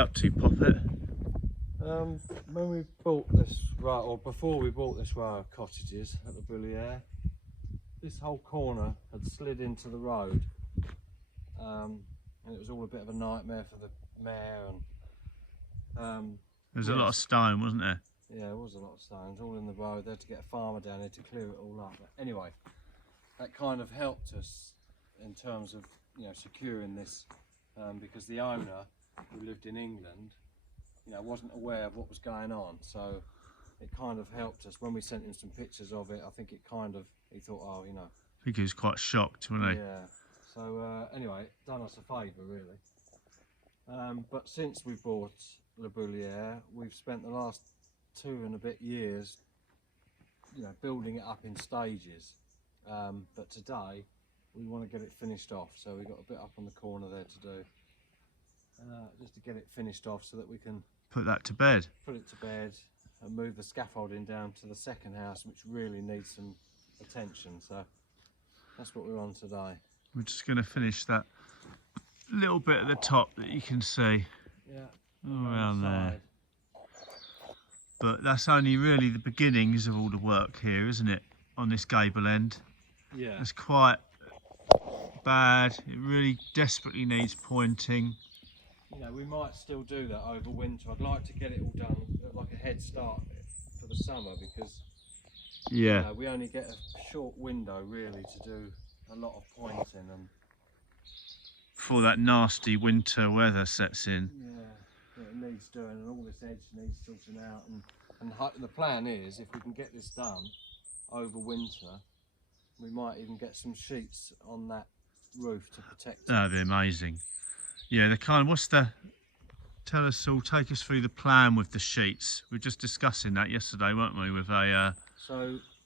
up to, Poppet? When we bought this, or before we bought this row of cottages at the Boulier, this whole corner had slid into the road, and it was all a bit of a nightmare for the mayor. And There was a lot of stone, wasn't there? Yeah, it was a lot of stones all in the road. They had to get a farmer down here to clear it all up. But anyway, that kind of helped us in terms of securing this, because the owner, who lived in England, wasn't aware of what was going on. So it kind of helped us when we sent him some pictures of it. I think he thought, oh, I think he was quite shocked, wasn't he? Yeah. So anyway, it done us a favour really. But since we bought Le Boulier, we've spent the last 2 and a bit years, building it up in stages. But today we want to get it finished off. So we've got a bit up on the corner there to do, just to get it finished off so that we can put it to bed and move the scaffolding down to the second house, which really needs some attention. So that's what we're on today. We're just going to finish that little bit at the top that you can see. Yeah, all around there. But that's only really the beginnings of all the work here, isn't it? On this gable end. Yeah. It's quite bad. It really desperately needs pointing. We might still do that over winter. I'd like to get it all done, like a head start for the summer, because we only get a short window really to do a lot of pointing, and before that nasty winter weather sets in. Yeah, it needs doing, and all this edge needs sorting out. And the plan is, if we can get this done over winter, we might even get some sheets on that roof to protect it. That'd be amazing. Yeah, tell us all, take us through the plan with the sheets. We were just discussing that yesterday, weren't we, with a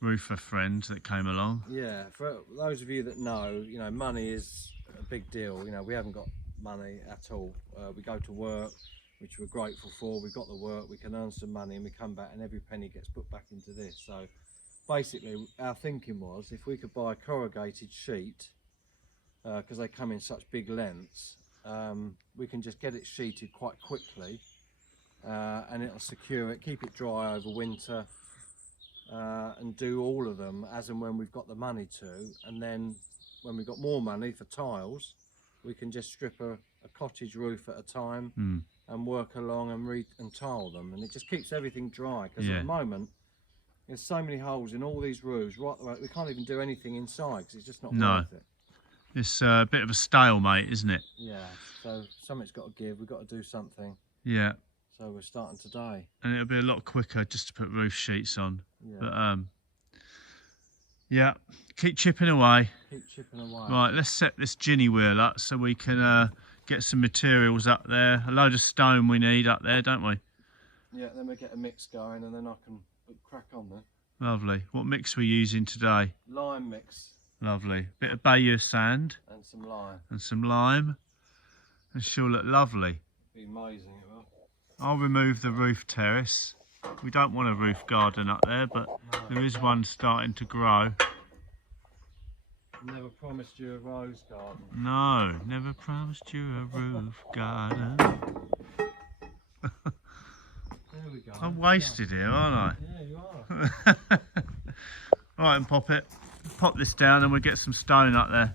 roofer friend that came along. Yeah, for those of you that know, money is a big deal. We haven't got money at all. We go to work, which we're grateful for. We've got the work, we can earn some money, and we come back and every penny gets put back into this. So basically our thinking was, if we could buy a corrugated sheet, because they come in such big lengths, we can just get it sheeted quite quickly, and it'll secure it, keep it dry over winter, and do all of them as and when we've got the money to. And then when we've got more money for tiles, we can just strip a cottage roof at a time and work along and tile them, and it just keeps everything dry, because at the moment there's so many holes in all these roofs, we can't even do anything inside because it's just not worth it. It's a bit of a stalemate, isn't it? Yeah, so something's got to give, we've got to do something. Yeah. So we're starting today. And it'll be a lot quicker just to put roof sheets on. Yeah. But yeah, keep chipping away. Keep chipping away. Right, let's set this ginny wheel up so we can get some materials up there. A load of stone we need up there, don't we? Yeah, then we get a mix going and then I can crack on there. Lovely. What mix are we using today? Lime mix. Lovely. Bit of Bayeux sand. And some lime. And some lime. And she'll look lovely. Be amazing, it will. I'll remove the roof terrace. We don't want a roof garden up there, but there is one starting to grow. Never promised you a rose garden. No, never promised you a roof garden. There we go. I'm wasted here, aren't I? Yeah, you are. Right, and pop it. Pop this down and we'll get some stone up there.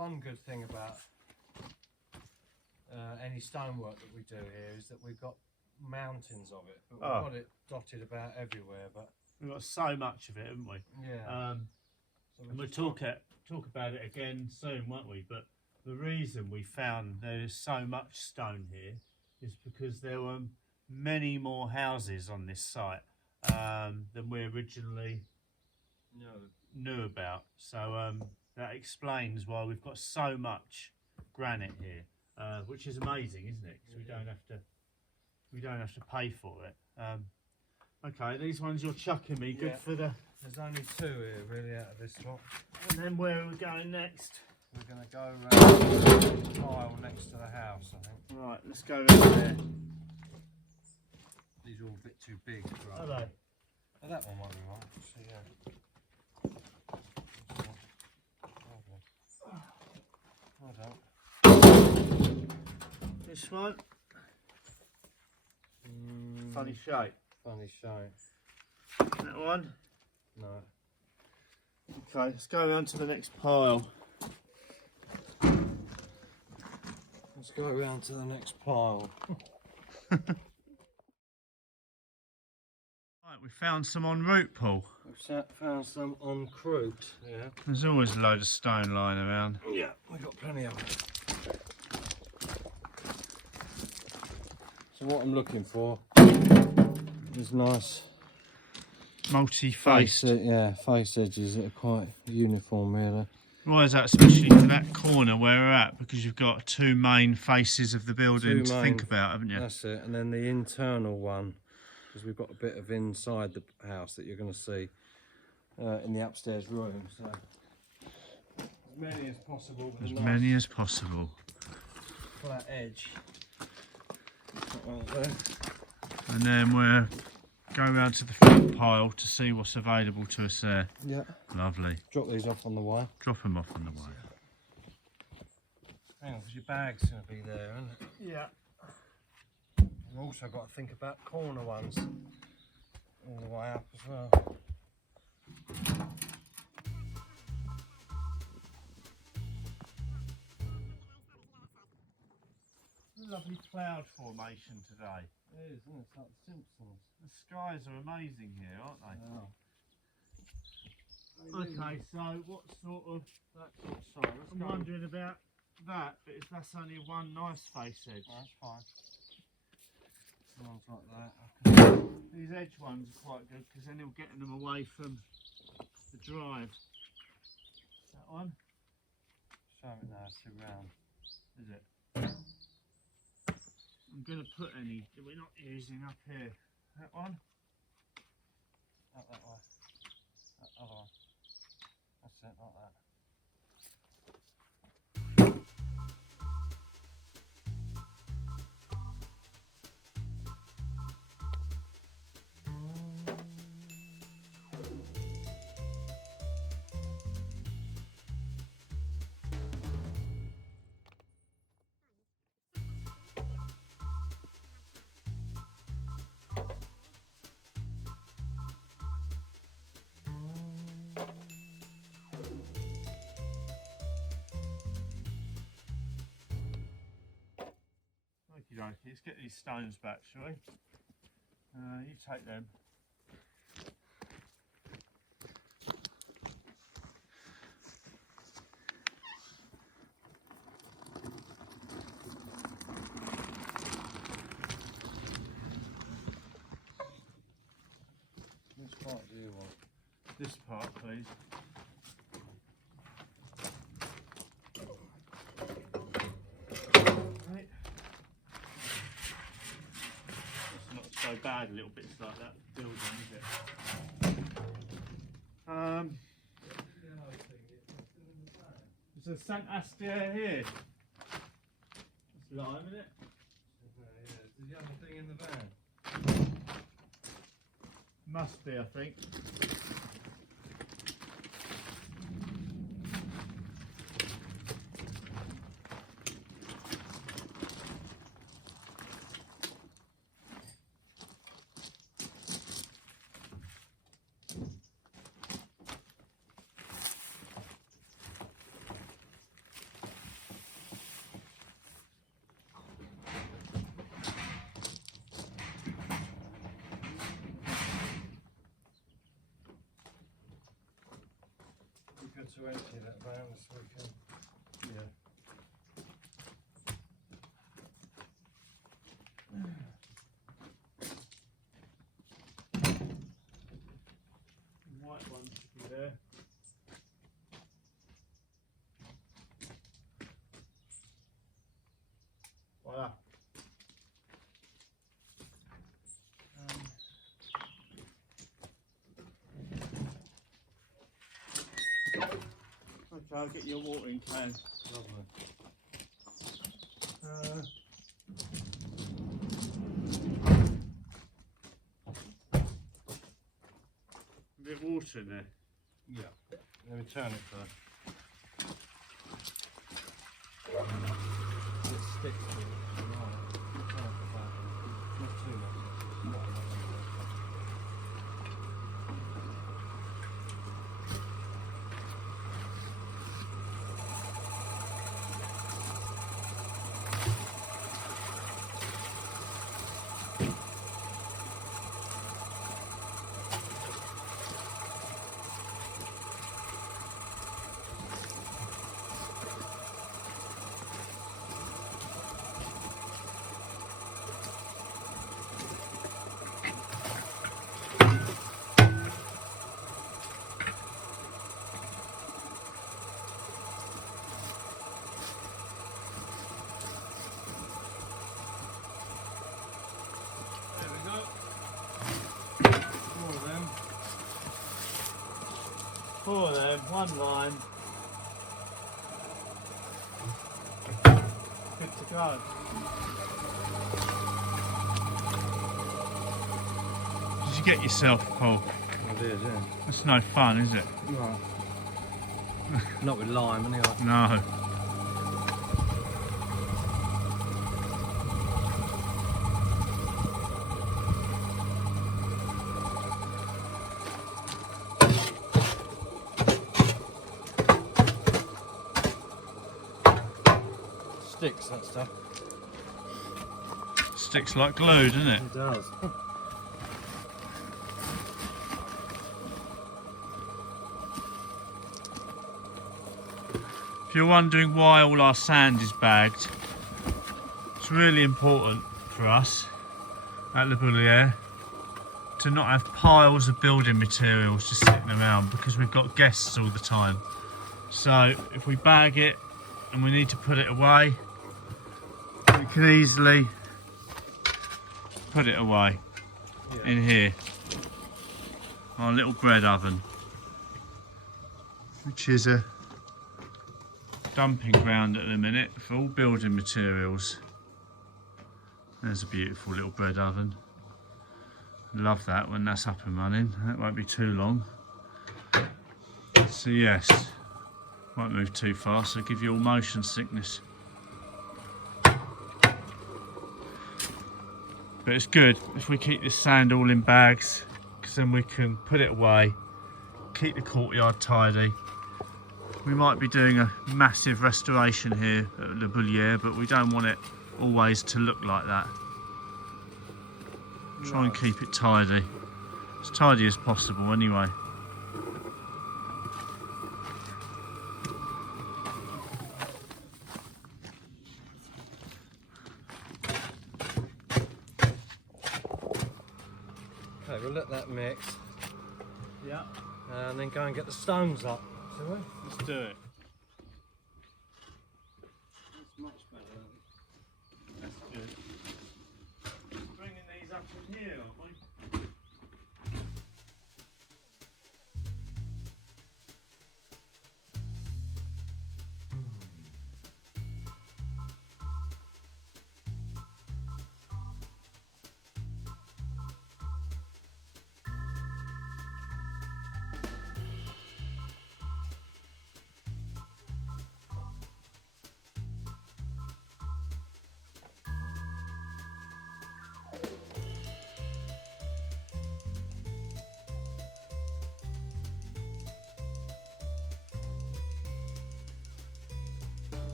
one good thing about any stonework that we do here is that we've got mountains of it, but we've got it dotted about everywhere. But we've got so much of it, haven't we? Yeah. So and we'll talk about it again soon, won't we? But the reason we found there is so much stone here is because there were many more houses on this site than we originally knew about. So that explains why we've got so much granite here, which is amazing, isn't it? Because we don't have to pay for it. Okay, these ones you're chucking me. Good for the. There's only 2 here really out of this lot. And then where are we going next? We're going to go around the tile next to the house, I think. Right, let's go around there. These are all a bit too big. Are they? Oh, that one might be right. See, yeah. This one? Funny shape. Funny shape. That one? No. Okay, let's go around to the next pile. Let's go around to the next pile. Right, we found some en route, Paul. We've found some en route. Yeah. There's always a load of stone lying around. Yeah, we've got plenty of it. So what I'm looking for is nice multi-faced. Face edges that are quite uniform really. Why is that, especially for that corner where we're at? Because you've got 2 main faces of the building to think about, haven't you? That's it, and then the internal one, because we've got a bit of inside the house that you're going to see in the upstairs room. So as many as possible. As many as possible. For that edge. Right there. And then we'll go round to the front pile to see what's available to us there. Yeah. Lovely. Drop these off on the way. Drop them off on the way. Hang on, because your bag's going to be there, isn't it? Yeah. We've also got to think about corner ones all the way up as well. Lovely cloud formation today. It is, isn't it? It's like the Simpsons. The skies are amazing here, aren't they? Yeah. Okay, so what sort of... That sort of side. I'm wondering about that, but if that's only one nice face edge. That's fine. Ones like that. These edge ones are quite good because then you're getting them away from the drive. That one? Show it now, it's too round. Is it? I'm going to put any that we're not using up here. That one? Up that way. That other one. That's it, like that. Let's get these stones back, shall we? You take them. Which part do you want? This part, please. So bad, little bits like that building, is it? There's a Saint Astier here. That's lime, isn't it? Yeah, is the other thing in the van? Must be, I think. to empty that van so we can. Yeah. White one should be there. Voila. Okay, I'll get your watering can. Lovely. A bit of water in there. Yeah. Let me turn it first. It sticks to it. Not too much. Four of them, one line. Good to go. Did you get yourself, Paul? I did, yeah. That's no fun, is it? No. Not with lime, anyway. No. Sticks, that stuff. Sticks like glue, doesn't it? It does. If you're wondering why all our sand is bagged, it's really important for us at Le Boulier to not have piles of building materials just sitting around because we've got guests all the time. So if we bag it and we need to put it away, we can easily put it away in here. Our little bread oven, which is a dumping ground at the minute for all building materials. There's a beautiful little bread oven. Love that when that's up and running. That won't be too long. So yes, won't move too fast, so give you all motion sickness. But it's good if we keep this sand all in bags, because then we can put it away, keep the courtyard tidy. We might be doing a massive restoration here at Le Boulier, but we don't want it always to look like that. Try and keep it tidy, as tidy as possible anyway. Okay, we'll let that mix. Yeah. And then go and get the stones up, shall we? Let's do it. That's much better. That's good. Bringing these up in here, aren't we?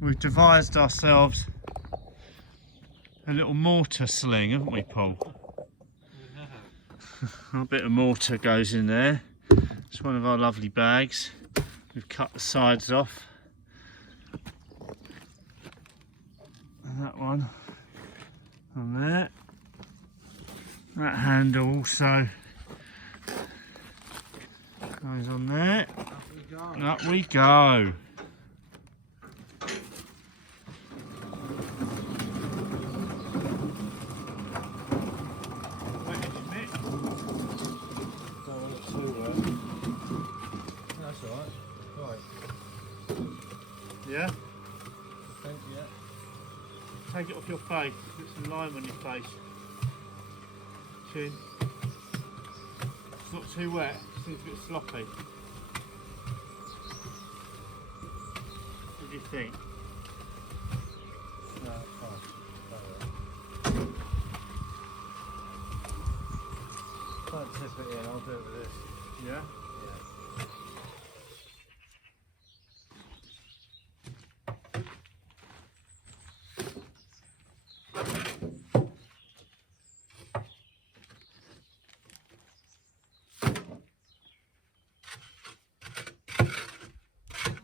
We've devised ourselves a little mortar sling, haven't we, Paul? A bit of mortar goes in there. It's one of our lovely bags. We've cut the sides off. And that one on there. That handle also goes on there. Up we go. Yeah? Take it off your face, put some lime on your face. Chin. It's not too wet, it seems a bit sloppy. What do you think? No, it's fine. Don't tip it in, I'll do it with this. Yeah?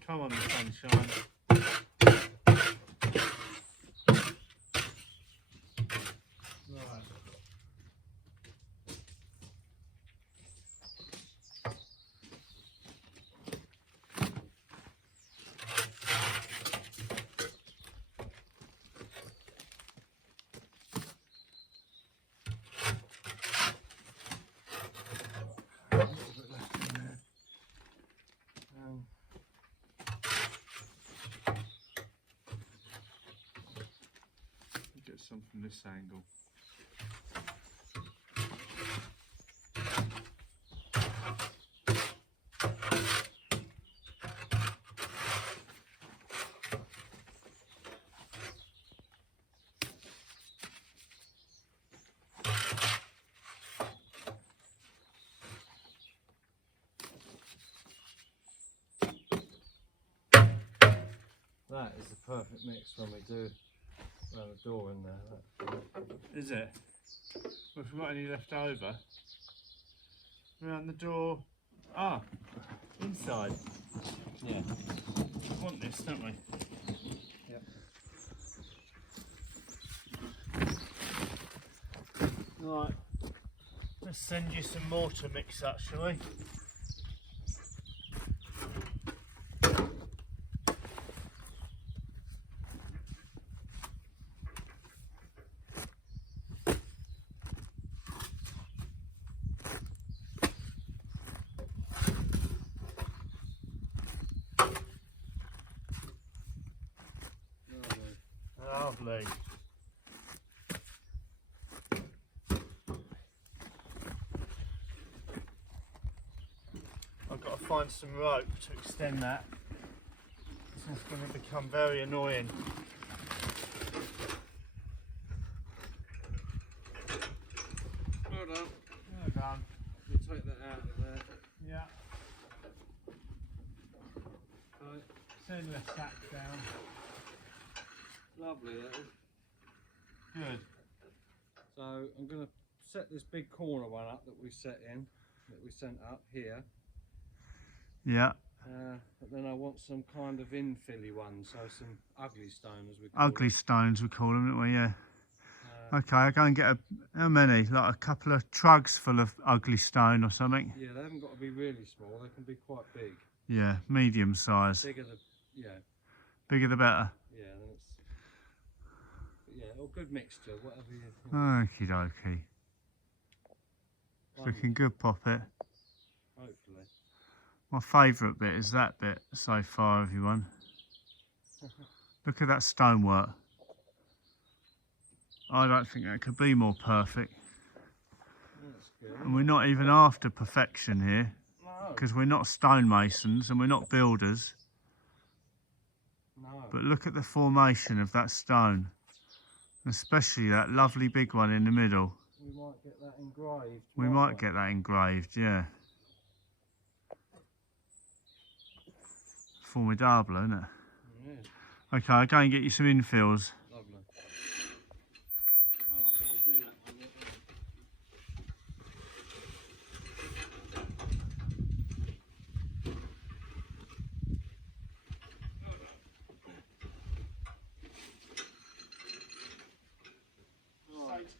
Come on, the sunshine. Right. A little bit left in there. Get some from this angle. That is the perfect mix when we do around the door in there. Is it? Well, if we've got any left over, around the door. Ah, inside. Yeah. We want this, don't we? Yep. Right. Let's send you some mortar mix up, shall we? Lovely. I've got to find some rope to extend that. It's going to become very annoying. Well done. Well done. You take that out of there. Yeah. Right. Send the sack down. Lovely that is. Good. So I'm going to set this big corner one up that we set in, that we sent up here. Yeah. But then I want some kind of infilly one, so some ugly stone as we call Ugly it. stones we call them, don't we? Yeah. Okay, I'll go and get how many? Like a couple of trugs full of ugly stone or something? Yeah, they haven't got to be really small, they can be quite big. Yeah, medium size. Bigger the, yeah. Bigger the better. Yeah, then it's, yeah, or good mixture, whatever you think. Okie dokie. It's looking good, Poppet. Hopefully. My favourite bit is that bit so far, everyone. Look at that stonework. I don't think that could be more perfect. That's good. And we're not even after perfection here, No. because we're not stonemasons and we're not builders. No. But look at the formation of that stone, especially that lovely big one in the middle. We might get that engraved. We might get that engraved, yeah. Formidable, isn't it? Yeah. Okay, I'll go and get you some infills. Lovely.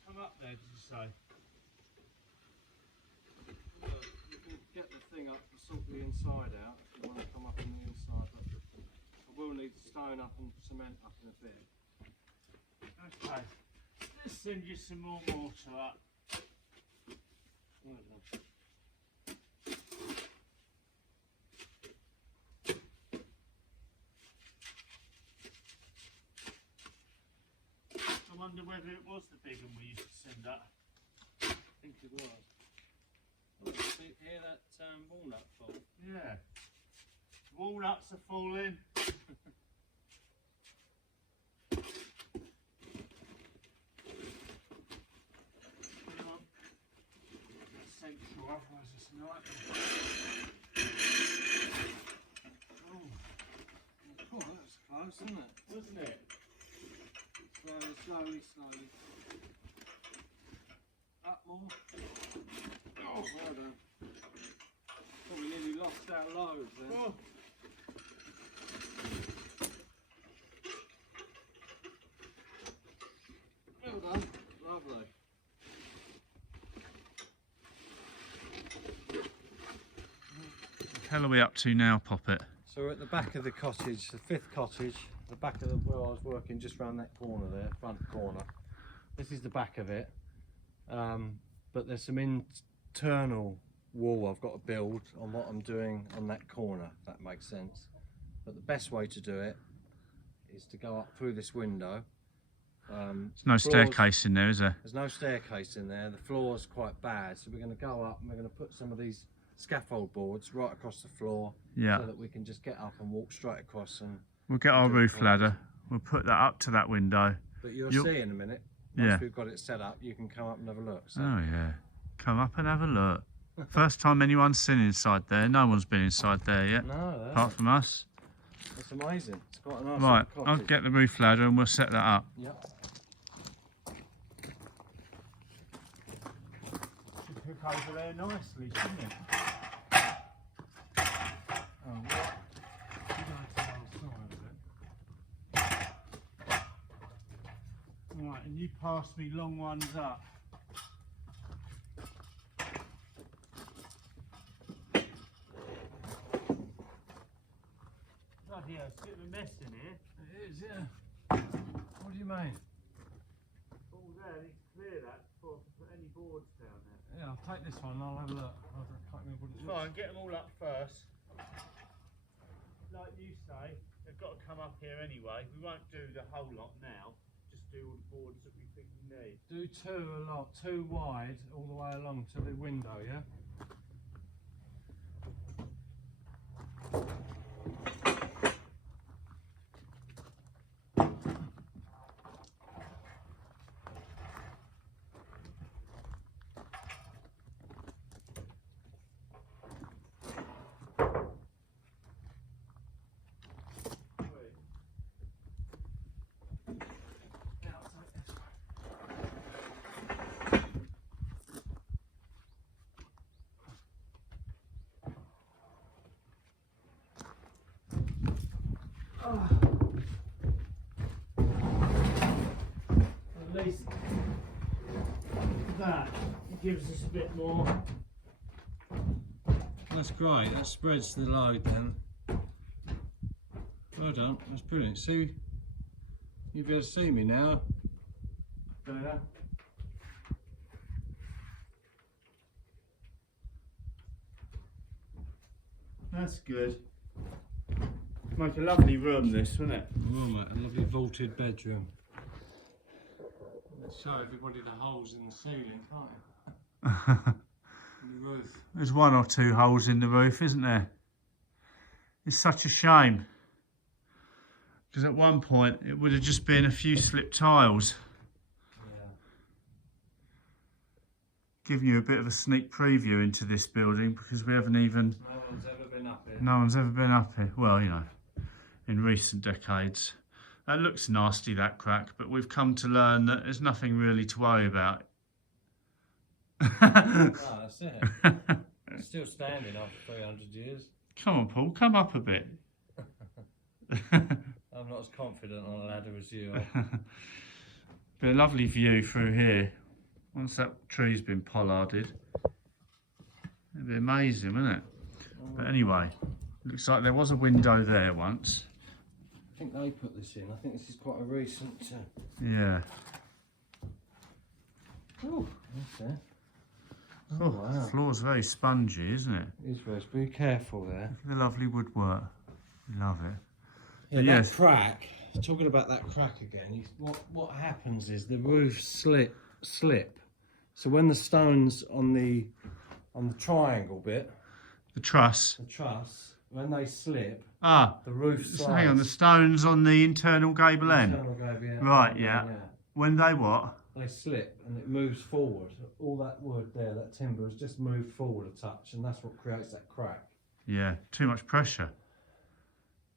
Come up there, did you say? You can get the thing up to sort the inside out if you want to come up on the inside. But I will need stone up and cement up in a bit. Okay. Let's send you some more mortar up. I wonder whether it was the big one we used to send up. I think it was. Oh, see, hear that walnut fall? Yeah. Walnuts are falling. Essential, otherwise it's a nightmare. Oh, that was close, wasn't it? Wasn't it? Slowly. Up more. Oh, well done. Oh, we nearly lost our loads then. Oh. Well done. Lovely. What the hell are we up to now, Poppet? So we're at the back of the cottage, the fifth cottage, the back of where I was working, just round that corner there, front corner. This is the back of it, but there's some internal wall I've got to build on what I'm doing on that corner, if that makes sense. But the best way to do it is to go up through this window. There's no staircase in there, is there? There's no staircase in there, the floor's quite bad, so we're going to go up and we're going to put some of these scaffold boards right across the floor, Yeah. so that we can just get up and walk straight across. And We'll get our roof ladder. We'll put that up to that window. but you'll see in a minute, once we've got it set up, you can come up and have a look. So. Oh yeah, come up and have a look. First time anyone's seen inside there. No one's been inside there yet, No, apart from us. That's amazing. It's quite a nice Right, little I'll cottage. get the roof ladder and we'll set that up. Yep. Should hook over there nicely, shouldn't it? Oh, what? Right, and you pass me long ones up. Bloody hell, it's a bit of a mess in here. It is, yeah. What do you mean? All there, I need to clear that before I can put any boards down there. Yeah, I'll take this one and I'll have a look. I can't remember what it is. Fine, get them all up first. Like you say, they've got to come up here anyway. We won't do the whole lot now. Just do all the boards that we think we need. Do two wide all the way along to the window, yeah? At least that gives us a bit more. That's great, that spreads the load then. Well done, that's brilliant. See, you'll be able to see me now. Better. That's good. Make a lovely room, this, wouldn't it? Room, a lovely vaulted bedroom. Let's show everybody the holes in the ceiling, can't you? In the roof. There's 1 or 2 holes in the roof, isn't there? It's such a shame. Because at one point it would have just been a few slip tiles. Yeah. Giving you a bit of a sneak preview into this building because we haven't even... No one's ever been up here. No one's ever been up here. Well, you know, in recent decades. That looks nasty, that crack, but we've come to learn that there's nothing really to worry about. No, that's it. It's still standing after 300 years. Come on, Paul, come up a bit. I'm not as confident on a ladder as you are. But a lovely view through here. Once that tree's been pollarded, it'd be amazing, wouldn't it? But anyway, looks like there was a window there once. I think they put this in. I think this is quite a recent... Yeah. Oh, that's it. Oh, wow. The floor's very spongy, isn't it? It is very... Be careful there. Look at the lovely woodwork. Love it. Yeah, But that yes. crack, talking about that crack again, what happens is the roofs slip. So when the stones on the triangle bit, The truss. the truss, when they slip, Ah, the roof so slides. hang on, the stones on the internal gable end. Internal gable, yeah. Right, yeah. When they what? They slip and it moves forward. All that wood there, that timber has just moved forward a touch, and that's what creates that crack. Yeah, too much pressure.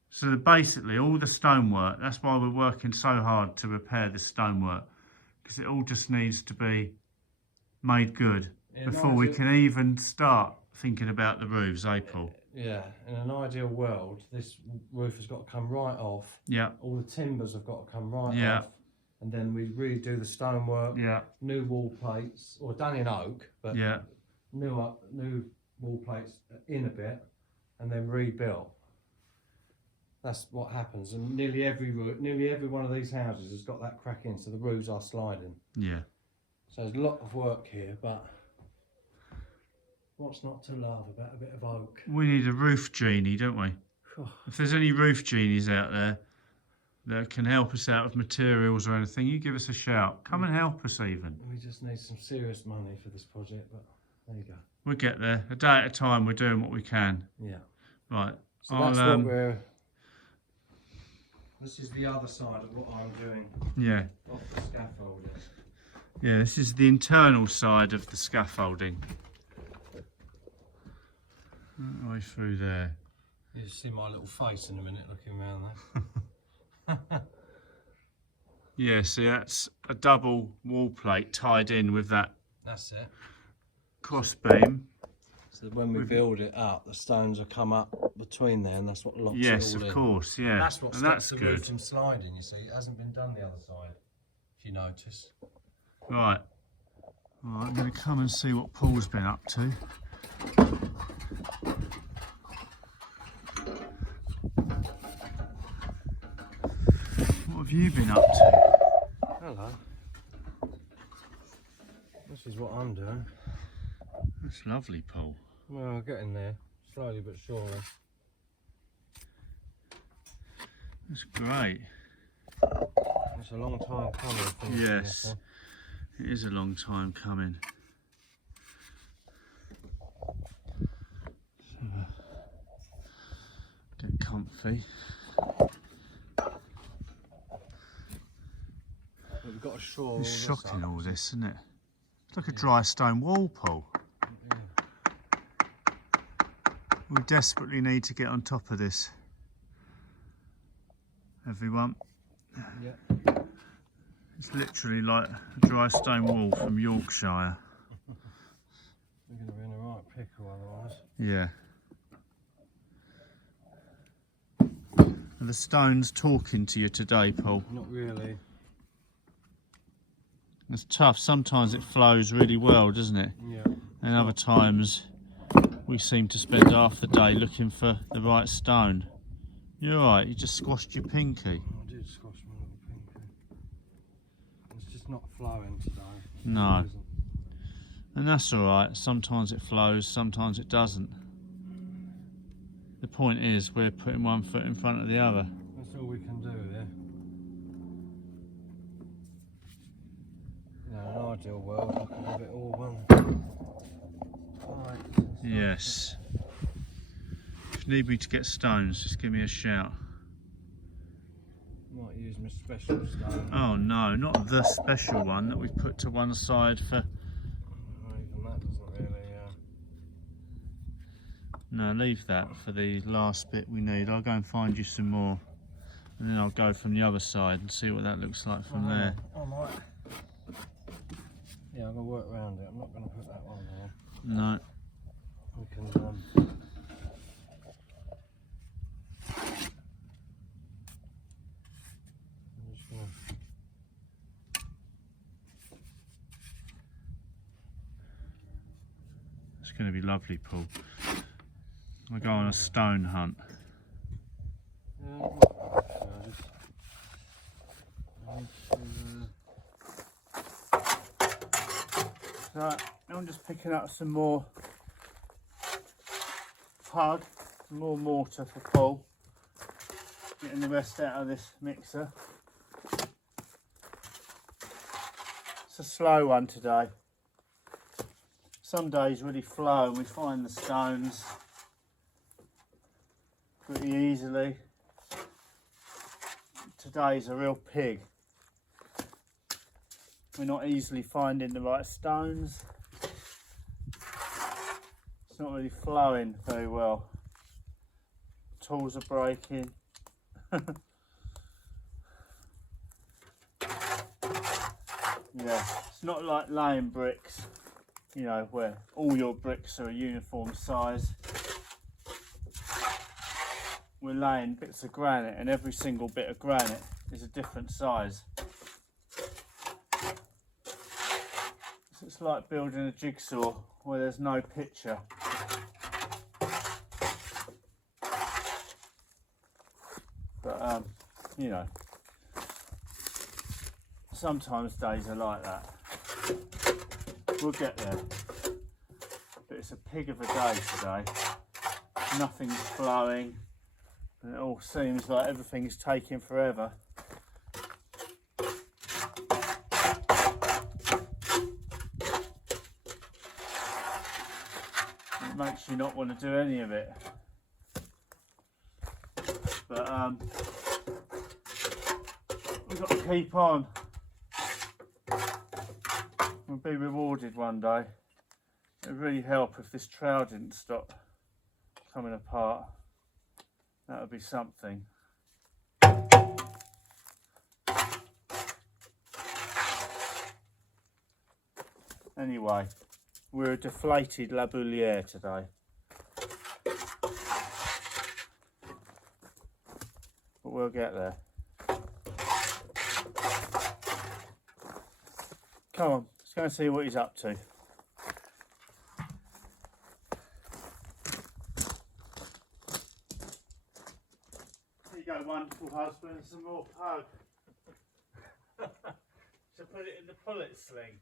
So basically all the stonework, that's why we're working so hard to repair this stonework, because it all just needs to be made good before we can even start thinking about the roofs, Paul? Yeah, in an ideal world, this roof has got to come right off. Yeah. All the timbers have got to come right Yeah. off. And then we redo the stonework, Yeah. new wall plates, or done in oak, but Yeah. new wall plates in a bit, and then rebuilt. That's what happens, and nearly every one of these houses has got that crack in, so the roofs are sliding. Yeah. So there's a lot of work here, but what's not to love about a bit of oak? We need a roof genie, don't we? If there's any roof genies out there that can help us out with materials or anything, you give us a shout. Come and help us even. We just need some serious money for this project, but there you go. We'll get there. A day at a time, we're doing what we can. Yeah. Right. So that's what we're... This is the other side of what I'm doing. Yeah. Off the scaffolding. Yeah, this is the internal side of the scaffolding. Right the way through there. You'll see my little face in a minute looking around there. Yeah, see that's a double wall plate tied in with that That's it. cross beam. So when we build it up, the stones will come up between there, and that's what locks Yes, it all in. of course, yeah. That's what and stops that's the good. roof from sliding, you see. It hasn't been done the other side, if you notice. Right. Well, I'm going to come and see what Paul's been up to. What have you been up to? Hello. This is what I'm doing. That's lovely, Paul. Well, getting there, slowly but surely. That's great. It's a long time coming. Yes, it is a long time coming. So, get comfy. But we've got to shore all It's this shocking, up. all this, isn't it? It's like a dry stone wall, Paul. Yeah. We desperately need to get on top of this. Everyone. Yeah. It's literally like a dry stone wall from Yorkshire. We're going to be in a right pickle otherwise. Yeah. Are the stones talking to you today, Paul? Not really. It's tough. Sometimes it flows really well, doesn't it? Yeah. And other times we seem to spend half the day looking for the right stone. You're right, you just squashed your pinky. I did squash my little pinky. It's just not flowing today. No. It isn't. And that's all right. Sometimes it flows, sometimes it doesn't. The point is, we're putting one foot in front of the other. That's all we can do there. You know, in an ideal world, I could have it all one. Right, Yes. If you need me to get stones, just give me a shout. Might use my special stone. Oh no, not the special one that we've put to one side for... Even that doesn't really... No, leave that for the last bit we need. I'll go and find you some more. And then I'll go from the other side and see what that looks like from there. I might. Yeah, I'm going to work around it. I'm not going to put that one there. No. We can... It's going to be lovely, Paul. We'll go on a stone hunt. Right, I'm just picking up some more pug, some more mortar for Paul. Getting the rest out of this mixer. It's a slow one today. Some days really flow and we find the stones pretty easily. Today's a real pig. We're not easily finding the right stones. It's not really flowing very well. Tools are breaking. Yeah, it's not like laying bricks, you know, where all your bricks are a uniform size. We're laying bits of granite and every single bit of granite is a different size. So it's like building a jigsaw where there's no picture. But you know, sometimes days are like that. We'll get there. But it's a pig of a day today. Nothing's flowing. And it all seems like everything's taking forever. It makes you not want to do any of it. But we've got to keep on. We'll be rewarded one day. It would really help if this trowel didn't stop coming apart. That would be something. Anyway, we're a deflated labouliere today. But we'll get there. Come on, let's go and see what he's up to. Wonderful husband and some more pug. So put it in the pullet sling.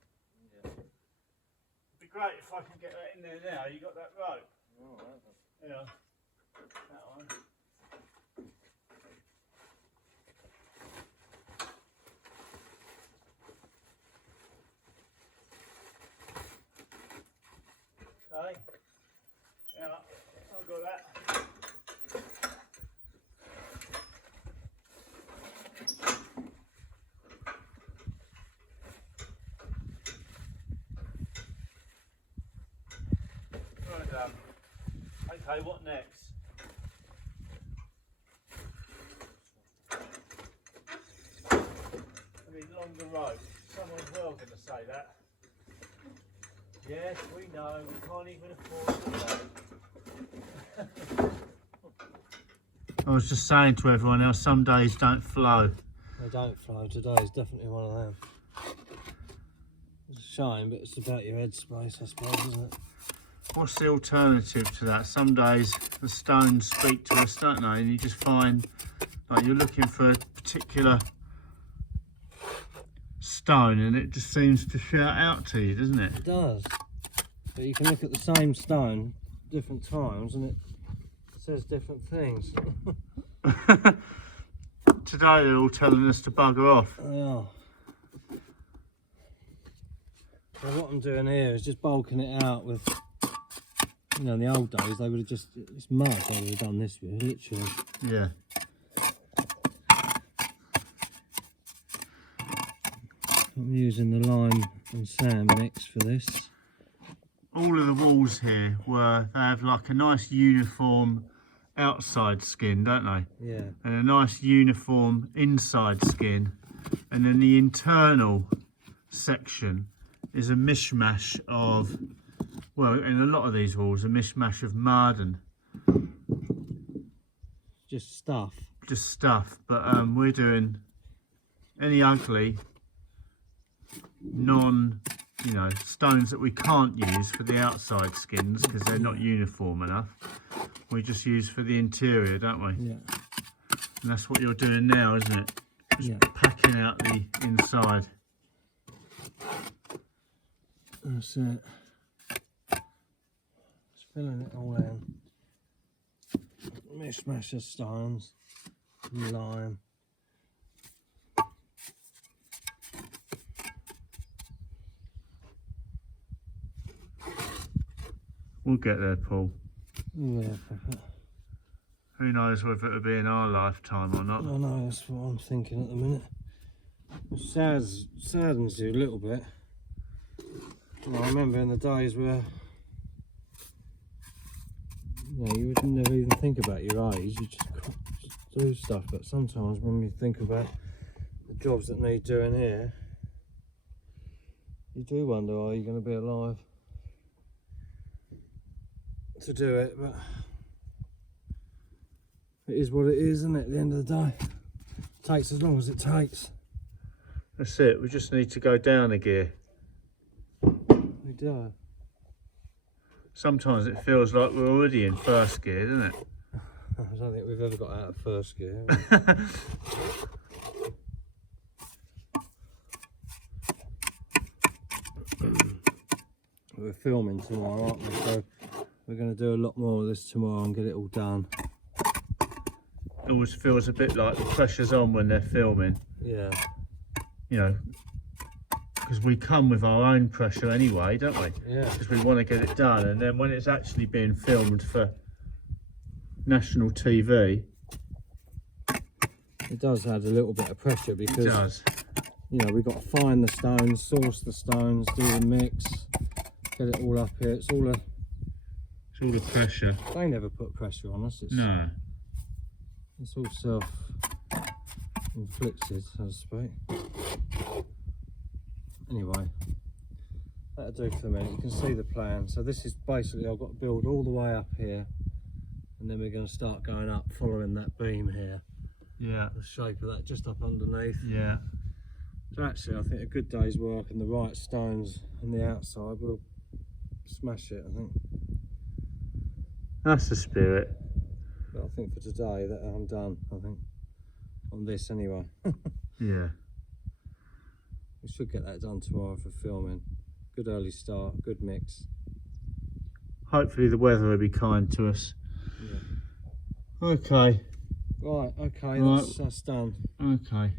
Yeah. It'd be great if I can get that in there now. You got that rope? Oh, right. Yeah. That one. Okay. Yeah, I've got that. Okay, what next? I need longer rope. Someone's well going to say that. Yes, we know. We can't even afford it. I was just saying to everyone else, some days don't flow. They don't flow. Today is definitely one of them. It's a shame, but it's about your headspace, I suppose, isn't it? What's the alternative to that? Some days the stones speak to us, don't they? And you just find like you're looking for a particular stone and it just seems to shout out to you, doesn't it? It does. But you can look at the same stone different times and it says different things. Today they're all telling us to bugger off. They are. So what I'm doing here is just bulking it out with, you know, in the old days they would have just, it's mud they would have done this with, literally. Yeah. I'm using the lime and sand mix for this. All of the walls here they have like a nice uniform outside skin, don't they? Yeah. And a nice uniform inside skin. And then the internal section is a mishmash of, well, in a lot of these walls, a mishmash of mud and just stuff. Just stuff. But we're doing any ugly, you know, stones that we can't use for the outside skins because they're not uniform enough. We just use for the interior, don't we? Yeah. And that's what you're doing now, isn't it? Just Yeah. packing out the inside. That's it. Just filling it all in. Mishmash of stones, lime. We'll get there, Paul. Yeah. Who knows whether it'll be in our lifetime or not. I know, that's what I'm thinking at the minute. It saddens you a little bit. You know, I remember in the days where, you know, you would never even think about your age, you just do stuff. But sometimes when you think about the jobs that need doing here, you do wonder, are you going to be alive to do it? But it is what it is, isn't it, at the end of the day? It takes as long as it takes. That's it, we just need to go down a gear. We do. Sometimes it feels like we're already in first gear, doesn't it? I don't think we've ever got out of first gear. We're filming tomorrow, aren't we? So we're going to do a lot more of this tomorrow and get it all done. It always feels a bit like the pressure's on when they're filming. Yeah. You know, because we come with our own pressure anyway, don't we? Yeah. Because we want to get it done, and then when it's actually being filmed for national TV, it does add a little bit of pressure because, it does. You know, we've got to find the stones, source the stones, do the mix, get it all up here. It's all the pressure. They never put pressure on us. No. It's all self-inflicted, so to speak. Anyway, that'll do for a minute. You can see the plan. So this is basically, I've got to build all the way up here, and then we're going to start going up following that beam here. Yeah. The shape of that just up underneath. Yeah. So actually, I think a good day's work and the right stones on the outside will smash it, I think. That's the spirit. But I think for today that I'm done, I think, on this anyway. Yeah. We should get that done tomorrow for filming. Good early start, good mix. Hopefully the weather will be kind to us. Yeah. Okay. Right, okay, Right. that's done. Okay.